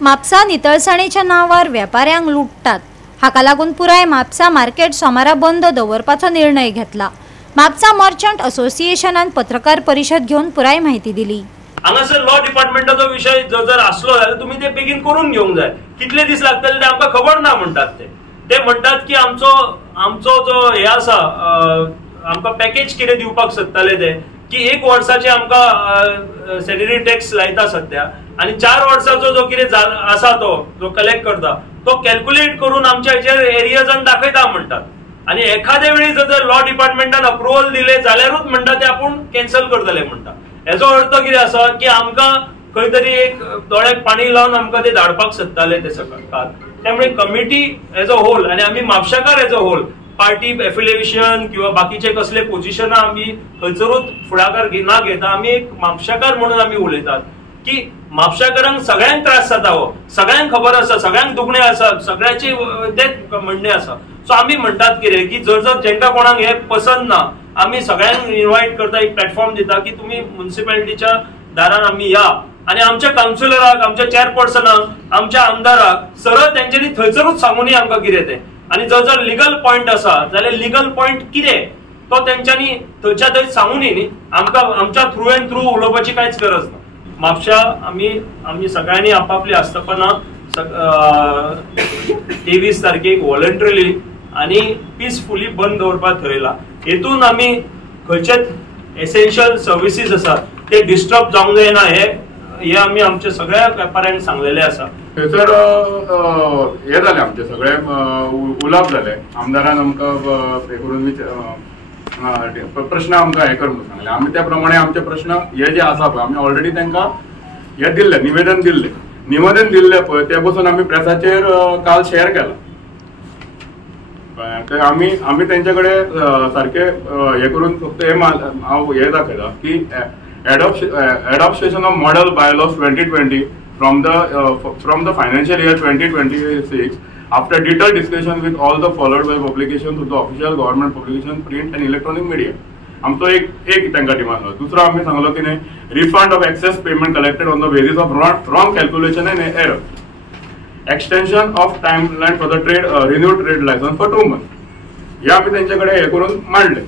म्हापसा नितळसाणीच्या नावार व्यापाऱ्यांक लुटतात। हाका लागून पुराय म्हापसा मार्केट सोमारा बंद दवरपाचो निर्णय घेतला। म्हापसा मर्चंट असोसिएशनान पत्रकार परिषद घेवन पुराय माहिती दिली। हांगासर लॉ डिपार्टमेंटाचो विषय जर आसलो जाल्यार तुमी ते बेगीन करून घेवंक जाय। कितले दीस लागतले ते आमकां खबर ना म्हणटात ते म्हणटात की आमचो जो हे आसा आमकां पॅकेज कितें दिवपाक सोदताले ते की 1 वर्साचे आमकां सॅलरी टॅक्स लायता सध्या आणि 4 वर्साचो जो कितें आसा तो जो कलेक्ट करता तो कॅल्क्युलेट करून आमच्या हेचेर एरियाजान दाखयता म्हणटात। आणि एखाद्या वेळी जर लॉ डिपार्टमेंटान अप्रुवल दिले जाल्यारूच म्हणटा ते आपूण कॅन्सल करतले म्हणटा। हेचो अर्थ कितें आसा की आमकां खंय तरी एक दोळ्याक पाणी लावन आमकां ते धाडपाक सोदताले ते सरकार। त्यामुळे कमिटी एज अ होल आणि आम्ही म्हापशाकार as a whole party affiliation किंवा बाकीचे कसले पोझिशन आम्ही खंयसरूच फुडाकार न घेता आम्ही एक म्हापशाकार म्हणून आम्ही उलयतात की म्हापशाकारांक सगळ्यांक त्रास जाता हो, सगळ्यांक खबर आसा, सगळ्यांक दुखणे आसा, सगळ्याची तेच म्हणणे आसा। सो आम्ही म्हणतात कितें की जर जेंका कोणाक हे पसंद ना आम्ही सगळ्यांक इन्व्हाइट करता, एक प्लॅटफॉर्म दिता की तुम्ही म्युनिसिपॅलिटीच्या दारान आम्ही या आणि आमच्या काउन्सिलराक, आमच्या चेअरपर्सनाक, आमच्या आमदाराक सरळ तेंच्यांनी थंयसरूच सांगून आमकां कितें तें आणि जर लिगल पॉइंट आसा जाल्यार लिगल पॉइंट कितें तो तेंच्यांनी थंयच्या थंय सांगून न्ही आमकां आमच्या थ्रू एंड थ्रू उलोवपाची कांयच गरज ना। म्हापशा आम्ही सगळ्यांनी आपापली आस्थापना 23 तारखेक व्हॉलंटरीली आणि पीसफुली बंद दवरपाक थरयला। हेतून आम्ही खंयचेच एसेन्शियल सर्विसीस आसा ते डिस्टर्ब जावंक जायना हे आम्ही आमच्या सगळ्या व्यापाऱ्यांक सांगलेले आसा। थंयसर हे जाले आमचे सगळे उलाप जाले, आमदारान आमकां हे करून प्रश्न आमकां हे करून सांगले। आमी त्या प्रमाणे आमचे प्रश्न हे जे आसा पळय आमी ऑलरेडी तांकां हे दिल्ले, निवेदन दिल्ले पळय ते बसून आमी प्रेसाचेर काल शेअर केला। आमी तेंचे कडेन सारखे हे करून फक्त हांव हे दाखयता की adoption of model bylaws 2020 from the financial year 2026 after detailed discussion with all the followed by publication through the official government publication print and electronic media। आमचो एक तांकां डिमांड आसा। दुसरो आमी सांगलो की नाही refund of access payment collected on the basis of wrong calculation end error, extension of timeline for the renewed trade licence for 2 months हे आमी तेंचे कडेन हे करून मांडले।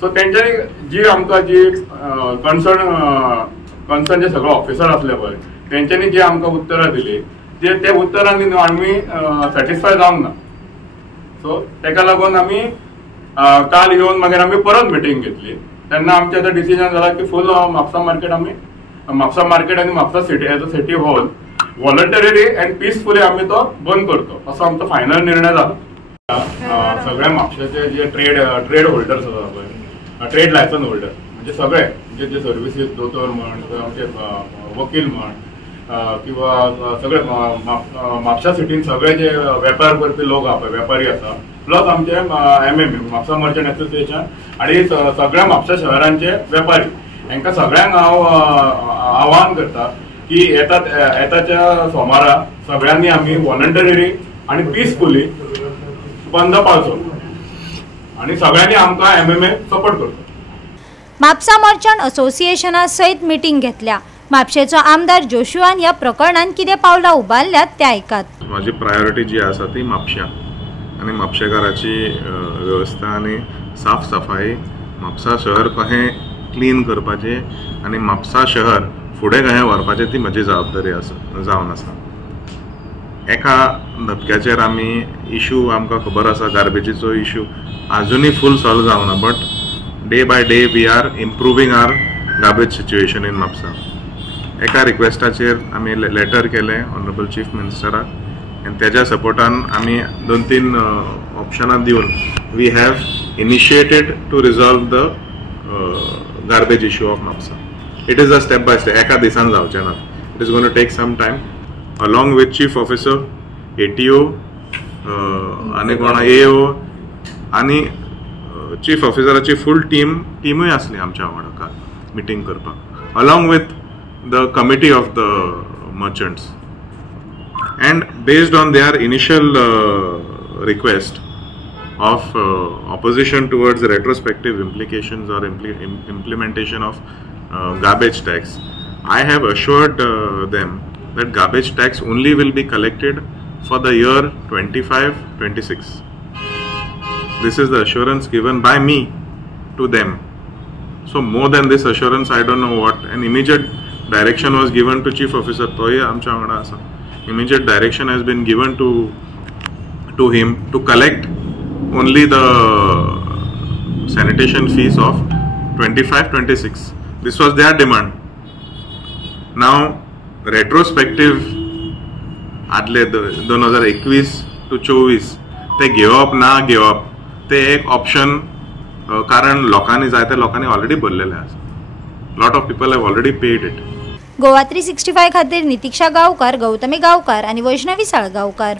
सो तेंच्यांनी जी आमकां जी कन्सर्न जे सगळे ऑफिसर असले पळय तेंच्यांनी जी आमकां उत्तरां दिली ते उत्तरांनी आमी सॅटिस्फाय जावंक ना। सो तेका लागून आमी काल येवन मागीर आमी परत मिटींग घेतली। तेन्ना आमचें आतां डिसिजन जाला की फूल म्हापसा मार्केट आनी Mapusa city as a city hall voluntarily and peacefully आमी तो बंद करतो असो आमचो फायनल निर्णय जाला। सगळ्या म्हापशाचे जे ट्रेड होल्डर्स आसा पळय, ट्रेड लायसन्स होल्डर म्हणजे सगळे जे सर्विसीस दोतोर म्हण आमचे वकील म्हण किंवा सगळे म्हापसा सिटीन सगळे जे वेपार करपी लोक आहा पळय वेपारी आसा प्लस आमचे MMA म्हापसा मर्चंट असोसिएशन आणि सगळ्या म्हापसा शहरांचे वेपारी हांकां सगळ्यांक हांव आवाहन करता की येताच्या सोमारा सगळ्यांनी आमी व्हॉलंटरीली आणि पीसफुली बंद पाळचो आणि सगळ्यांनी आमकां MMA सपोर्ट करतो। म्हापसा मर्चंट असोसिएशना सयत मिटींग घेतल्या। म्हापशेचो आमदार जोशुआन ह्या प्रकरणात कितें पावलां उबारल्यात ते आयकात। माझी प्रायोरिटी जी आसा ती म्हापशा आणि म्हापशेकाराची व्यवस्था आणि साफ सफाई, म्हापसा शहर कशें क्लीन करपाचे आणि म्हापसा शहर फुडें कशें व्हरपाचें ती म्हजी जबाबदारी जावन आसा। एका धपक्याचेर आमी इशू आमकां खबर आसा गार्बेजीचो इशू अजुनूय फूल सॉल्व जावना, but day by day we are improving our garbage situation in Mapusa. एका रिक्वेस्टाचेर आमी लेटर केलें ऑनरेबल चीफ मिनिस्टराक आनी तेज्या सपोर्टान आमी 2-3 ऑप्शनां दिवन we have initiated to resolve the garbage issue of Mapusa. It is a step by step, एका दिसान जावचें ना, it is going to take some time along with chief officer, ATO आणि कोणा AO आणि चीफ ऑफिसराची फुल टीमूय आसली आमच्या वांगडा काल मिटींग करपाक along with the committee of the merchants, and based on their initial request of opposition towards retrospective implications or implementation of garbage tax, I have assured them that garbage tax only will be collected for the year 25-26. This is the assurance given by me to them. So more than this assurance, I don't know what. An immediate direction was given to Chief Officer Toye amcha wangada asa. Immediate direction has been given to him to collect only the sanitation fees of 25-26. This was their demand. Now retrospective आदले 2021 to 24 ते घेवप ना घेवप ते एक option, कारण लोकांनी जायत्या लोकांनी ऑलरेडी भरलेले आसा. Lot of people have already paid it. Goa 365 खातीर नितीक्षा गांवकार, गौतमी गांवकार आनी वैष्णवी साळगांवकार.